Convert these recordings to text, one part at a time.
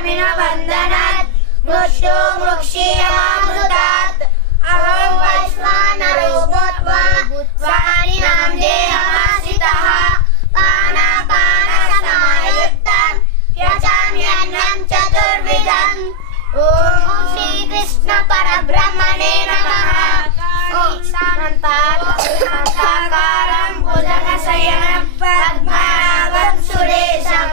बन्धनात् मृत्यो मुक्षीयमामृतात् अहं वैश्वानरो भूत्वा स्वामिनां देहमाश्रितः पानापानसमायुक्तं यजाम्यन्नं चतुर्विधम् ॐ श्रीकृष्ण परब्रह्मणे नमः। शान्ताकारं भुजगशयनं पद्मनाभं सुरेशं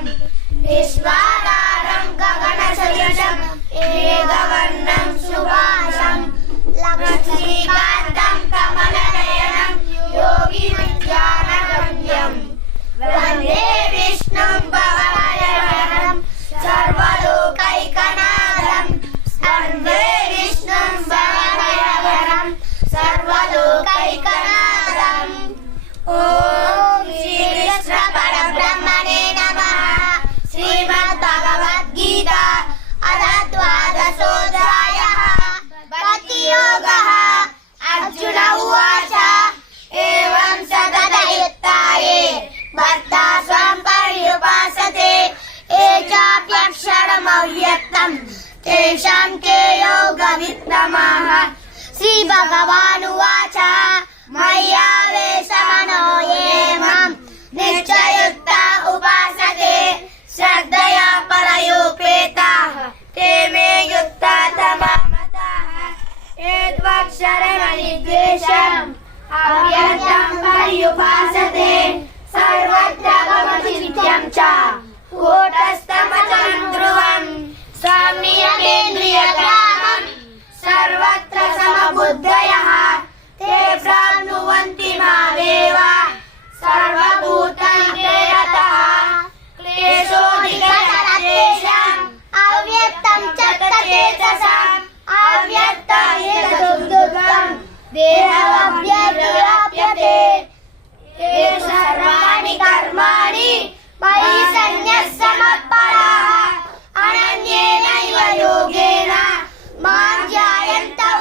विश्वाधारं गगनसदृशं मेघवर्णं सुभाषं लक्ष्मीकान्तं कमलनयनं योगिविज्ञानगम्यं वन्दे विष्णुं भवभयहरं सर्वलोकैकनाथं वन्दे विष्णुं भवभयहरं सर्वलोकैकनाथम् ॐ श्रीकृष्ण परब्रह्मणे नमः। श्रीमद्भगवद्गीता अथ द्वादशोऽध्यायः भक्तियोगः। अर्जुन उवाच एवं सततयुक्ताये भक्ता स्वं पर्युपासते ये चाप्यक्षरमव्यक्तं तेषां के योगवित्तमाः। श्रीभगवानुवाच मय्यावेशमनो ये मां नित्ययुक्ता उपासते श्रद्धया परयोपेताः ते मे युक्ता तमा मताः। ये त्वक्षरमनिद्वेषम् अव्यक्तं पर्युपासते सर्वत्र गमचिन्त्यं च कूटस्थमचलं ध्रुवम् स्वाम्येन्द्रियग्रामं सर्वत्र समबुद्धयः ते प्राप्नुवन्ति मामेव सर्वभूतानि रतः क्लेशोऽधिकतरतेषाम् अव्यक्तं च तच्चेतसाम् अव्यक्तं हि दुर्गम् देहमव्यप्यते ये सर्वाणि कर्माणि मयि सन्न्यस्य मत्पराः अनन्येनैव योगेन मां ध्यायन्तः